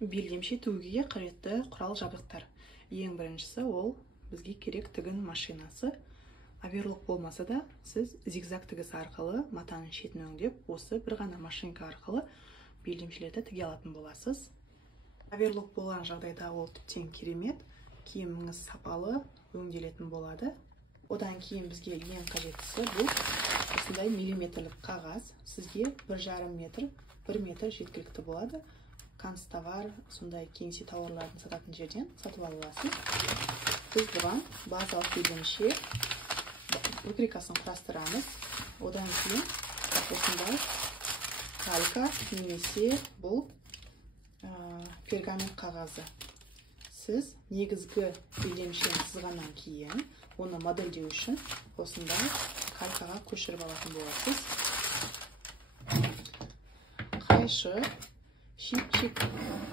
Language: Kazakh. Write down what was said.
белдемше тігуге қажетті құрал жабдықтар. Ең біріншісі ол бізге керек тігін машинасы. Оверлок болмаса да, сіз зигзаг тігісі арқылы матаның шетін өңдеп, осы бір ғана машинка арқылы белдемшелерді тіге алатын боласыз. Оверлок болған жағдайда ол тіптен керемет, киіміңіз сапалы өңделетін болады. Одан кейін бізге ең қажеттісі бұл осындай миллиметрлік қағаз. Сізге 1,5 метр, 1 метр жеткілікті болады. Канцтовар, сондай кеңсе тауарларын сататын жерден сатып аласыз. Біз бұған базалық белдемше выкройкасын құрастырамыз. Одан кейін осындай калька немесе бұл пергамент қағазы. Сіз негізгі белдемшені сызғаннан кейін оны модельдеу үшін осындай калькаға көшіріп алатын боласыз. Қайшы, щипчик